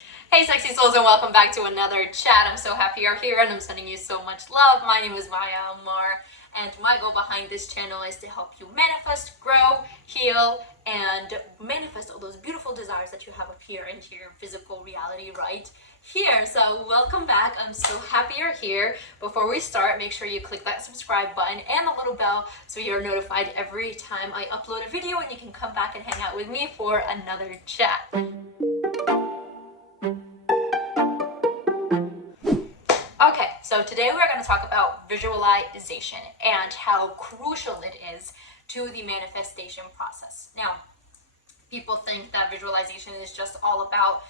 Hey sexy souls, and welcome back to another chat. I'm so happy you're here and I'm sending you so much love. My name is Maya Amar, and my goal behind this channel is to help you manifest, grow, heal, and manifest all those beautiful desires that you have up here into your physical reality right here. So welcome back. I'm so happy you're here. Before we start, make sure you click that subscribe button and the little bell so you're notified every time I upload a video, and you can come back and hang out with me for another chat. Okay, so today we're going to talk about visualization and how crucial it is to the manifestation process. Now, people think that visualization is just all about,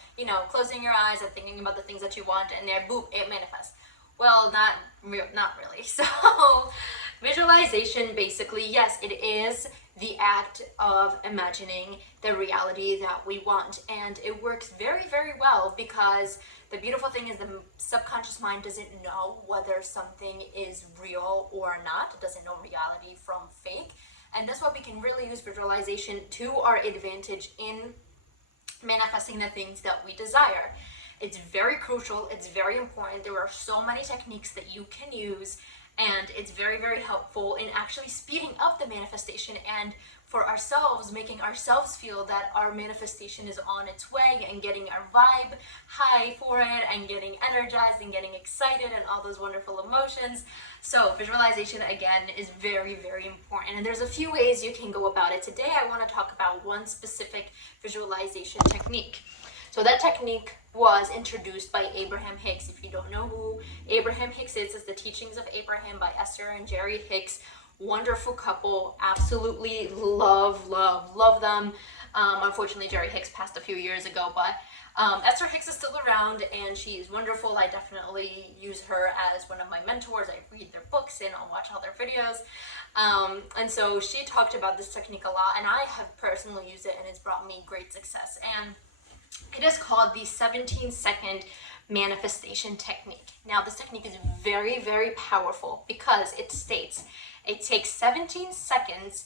closing your eyes and thinking about the things that you want, and then boom, it manifests. Well, not really. So visualization, basically, yes, it is the act of imagining the reality that we want, and it works very, very well because the beautiful thing is the subconscious mind doesn't know whether something is real or not. It doesn't know reality from fake, and that's why we can really use visualization to our advantage in manifesting the things that we desire. It's very crucial, it's very important. There are so many techniques that you can use, and it's very, very helpful in actually speeding up the manifestation and for ourselves, making ourselves feel that our manifestation is on its way and getting our vibe high for it and getting energized and getting excited and all those wonderful emotions. So visualization, again, is very, very important, and there's a few ways you can go about it. Today I want to talk about one specific visualization technique. So that technique was introduced by Abraham Hicks. If you don't know who Abraham Hicks is, it's The Teachings of Abraham by Esther and Jerry Hicks. Wonderful couple, absolutely love them. Unfortunately, Jerry Hicks passed a few years ago, but Esther Hicks is still around and she is wonderful. I definitely use her as one of my mentors. I read their books and I'll watch all their videos. And so she talked about this technique a lot, and I have personally used it and it's brought me great success. And it is called the 17-second manifestation technique. Now, this technique is very, very powerful because it states it takes 17 seconds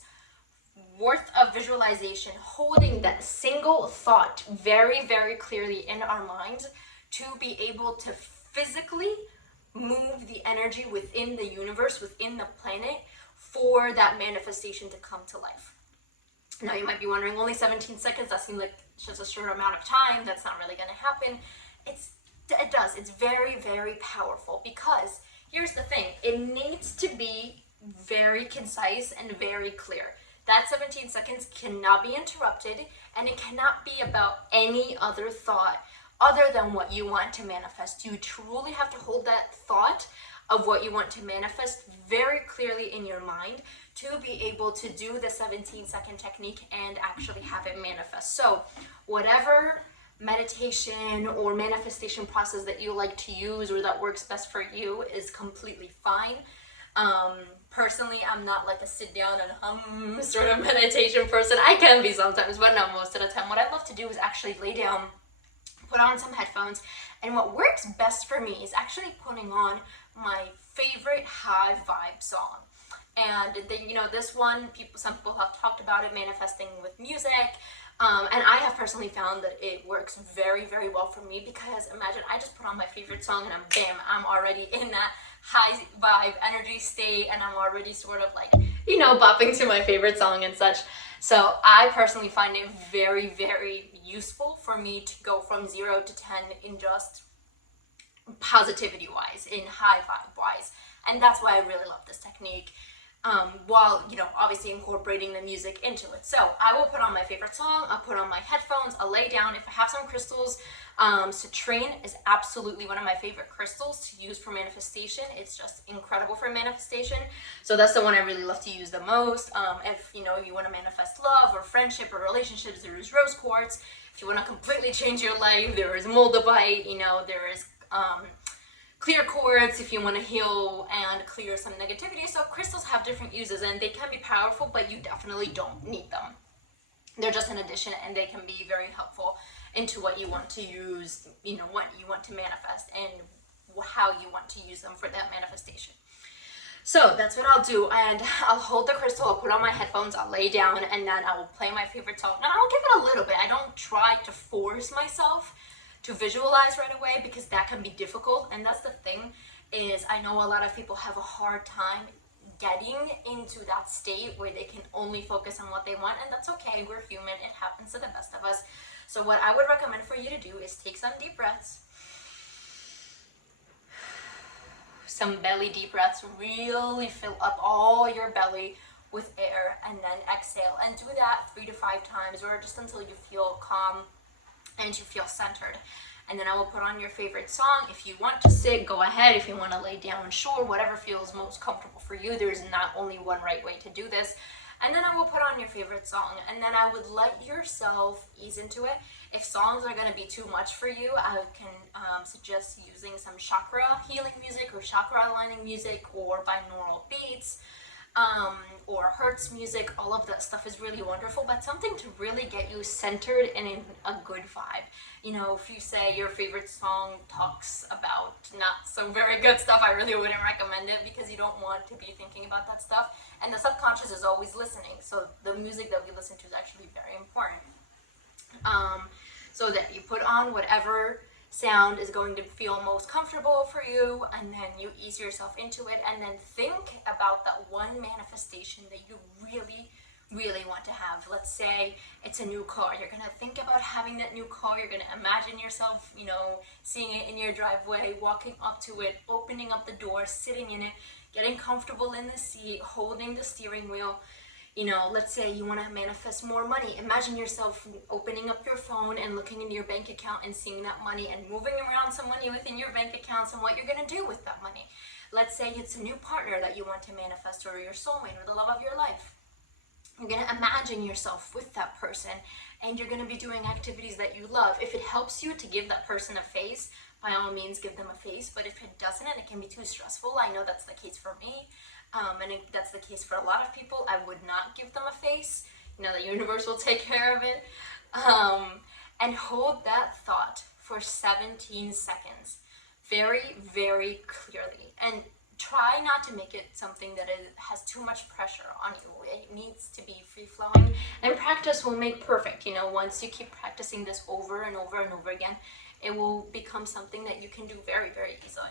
worth of visualization, holding that single thought very, very clearly in our minds to be able to physically move the energy within the universe, within the planet, for that manifestation to come to life. Now, you might be wondering, only 17 seconds, that seems like just a short amount of time. That's not really going to happen. It does. It's very, very powerful because here's the thing. It needs to be very concise and very clear. That 17 seconds cannot be interrupted, and it cannot be about any other thought other than what you want to manifest. You truly have to hold that thought of what you want to manifest very clearly in your mind to be able to do the 17-second technique and actually have it manifest. So whatever meditation or manifestation process that you like to use or that works best for you is completely fine. Personally, I'm not like a sit down and hum sort of meditation person. I can be sometimes, but not most of the time. What I love to do is actually lay down, put on some headphones, and what works best for me is actually putting on my favorite high vibe song. And then, this one, some people have talked about it, manifesting with music. And I have personally found that it works very, very well for me because imagine I just put on my favorite song and I'm already in that high vibe energy state, and I'm already sort of like, bopping to my favorite song and such. So I personally find it very, very useful for me to go from 0 to 10 in just positivity wise, in high vibe wise. And that's why I really love this technique. While, obviously incorporating the music into it. So I will put on my favorite song, I'll put on my headphones, I'll lay down. If I have some crystals, citrine is absolutely one of my favorite crystals to use for manifestation. It's just incredible for manifestation. So that's the one I really love to use the most. If, you want to manifest love or friendship or relationships, there is rose quartz. If you want to completely change your life, there is moldavite, there is, clear quartz if you want to heal and clear some negativity. So crystals have different uses and they can be powerful, but you definitely don't need them. They're just an addition, and they can be very helpful into what you want to use, what you want to manifest and how you want to use them for that manifestation. So that's what I'll do, and I'll hold the crystal, I'll put on my headphones, I'll lay down, and then I will play my favorite song. Now I'll give it a little bit. I don't try to force myself to visualize right away, because that can be difficult. And that's the thing, is I know a lot of people have a hard time getting into that state where they can only focus on what they want, and that's okay. We're human. It happens to the best of us. So what I would recommend for you to do is take some deep breaths, some belly deep breaths, really fill up all your belly with air, and then exhale, and do that 3 to 5 times, or just until you feel calm and you feel centered. And then I will put on your favorite song. If you want to sit, go ahead. If you want to lay down, sure, whatever feels most comfortable for you. There's not only one right way to do this. And then I will put on your favorite song, and then I would let yourself ease into it. If songs are going to be too much for you, I can suggest using some chakra healing music, or chakra aligning music, or binaural beats, or Hertz music. All of that stuff is really wonderful, but something to really get you centered and in a good vibe. You know, if you say your favorite song talks about not so very good stuff, I really wouldn't recommend it, because you don't want to be thinking about that stuff. And the subconscious is always listening, so the music that we listen to is actually very important. So that you put on whatever sound is going to feel most comfortable for you, and then you ease yourself into it, and then think about that one manifestation that you really want to have. Let's say it's a new car. You're gonna think about having that new car. You're gonna imagine yourself, you know, seeing it in your driveway, walking up to it, opening up the door, sitting in it, getting comfortable in the seat, holding the steering wheel. You know, let's say you want to manifest more money. Imagine yourself opening up your phone and looking into your bank account and seeing that money, and moving around some money within your bank accounts, and what you're going to do with that money. Let's say it's a new partner that you want to manifest, or your soulmate, or the love of your life. You're going to imagine yourself with that person, and you're going to be doing activities that you love. If it helps you to give that person a face, by all means give them a face. But if it doesn't, and it can be too stressful, I know that's the case for me, and that's the case for a lot of people, I would not give them a face. You know, the universe will take care of it. And hold that thought for 17 seconds, very, very clearly. And try not to make it something that has too much pressure on you. It needs to be free-flowing, and practice will make perfect. You know, once you keep practicing this over and over and over again, it will become something that you can do very, very easily.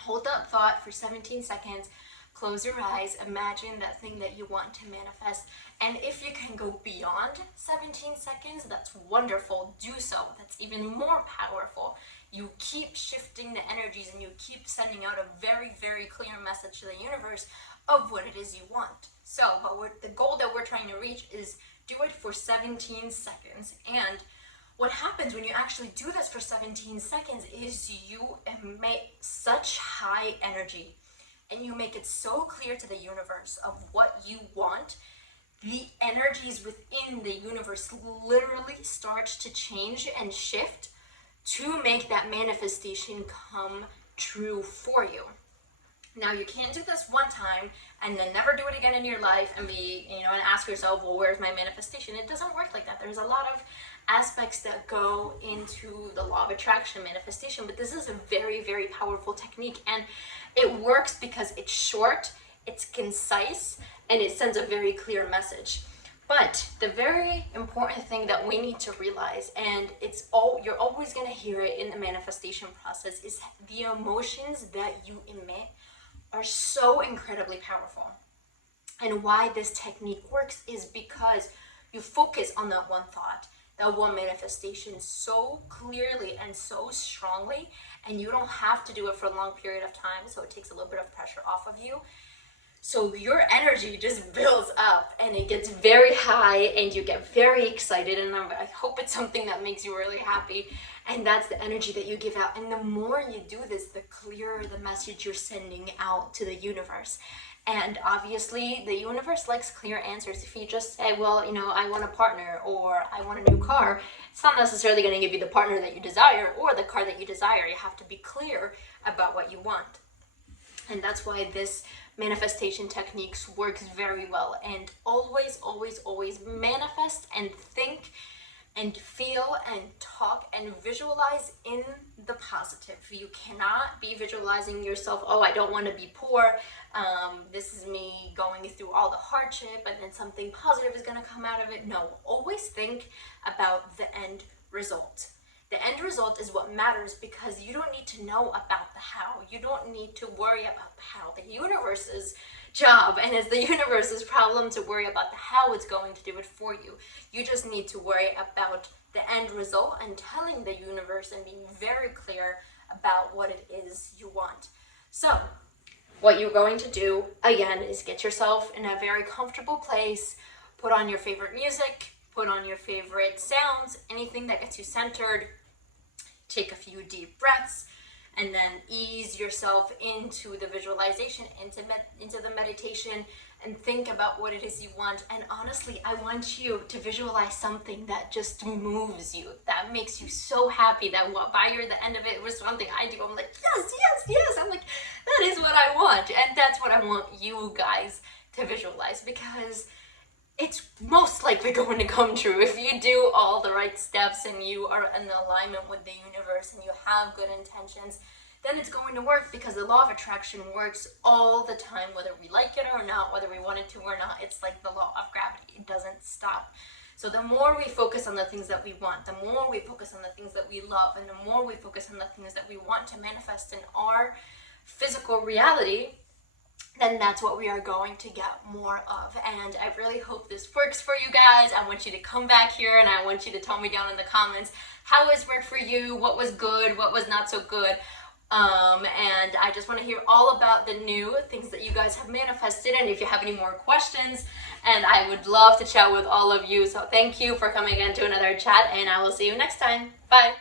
Hold that thought for 17 seconds. Close your eyes, imagine that thing that you want to manifest, and if you can go beyond 17 seconds, that's wonderful. Do so. That's even more powerful. You keep shifting the energies, and you keep sending out a very, very clear message to the universe of what it is you want. So, but the goal that we're trying to reach is do it for 17 seconds. And what happens when you actually do this for 17 seconds is you emit such high energy, and you make it so clear to the universe of what you want. The energies within the universe literally starts to change and shift to make that manifestation come true for you. Now, you can't do this one time and then never do it again in your life and be, you know, and ask yourself, well, where's my manifestation? It doesn't work like that. There's a lot of aspects that go into the law of attraction manifestation, but this is a very, very powerful technique, and it works because it's short, it's concise, and it sends a very clear message. But the very important thing that we need to realize, and you're always going to hear it in the manifestation process, is the emotions that you emit are so incredibly powerful. And why this technique works is because you focus on that one thought, that one manifestation so clearly and so strongly, and you don't have to do it for a long period of time, so it takes a little bit of pressure off of you. So your energy just builds up, and it gets very high, and you get very excited, and I hope it's something that makes you really happy, and that's the energy that you give out. And the more you do this, the clearer the message you're sending out to the universe. And obviously the universe likes clear answers. If you just say, well, you know, I want a partner, or I want a new car, it's not necessarily going to give you the partner that you desire or the car that you desire. You have to be clear about what you want. And that's why this manifestation techniques works very well. And always, always, always manifest and think and feel and talk and visualize in the positive. You cannot be visualizing yourself, oh, I don't want to be poor. This is me going through all the hardship, and then something positive is going to come out of it. No, always think about the end result. The end result is what matters, because you don't need to know about the how. You don't need to worry about the how. The universe's job, and it's the universe's problem to worry about the how it's going to do it for you. You just need to worry about the end result and telling the universe and being very clear about what it is you want. So what you're going to do, again, is get yourself in a very comfortable place, put on your favorite music, put on your favorite sounds, anything that gets you centered, take a few deep breaths, and then ease yourself into the visualization, into the meditation, and think about what it is you want. And honestly, I want you to visualize something that just moves you, that makes you so happy, that by the end of it was something I do. I'm like, yes, yes, yes. I'm like, that is what I want. And that's what I want you guys to visualize, because it's most likely going to come true if you do all the right steps and you are in alignment with the universe and you have good intentions. Then it's going to work, because the law of attraction works all the time, whether we like it or not, whether we want it to or not. It's like the law of gravity. It doesn't stop. So the more we focus on the things that we want, the more we focus on the things that we love, and the more we focus on the things that we want to manifest in our physical reality, then that's what we are going to get more of. And I really hope this works for you guys. I want you to come back here and I want you to tell me down in the comments how it's worked for you, what was good, what was not so good. And I just want to hear all about the new things that you guys have manifested, and if you have any more questions, and I would love to chat with all of you. So thank you for coming in to another chat, and I will see you next time. Bye.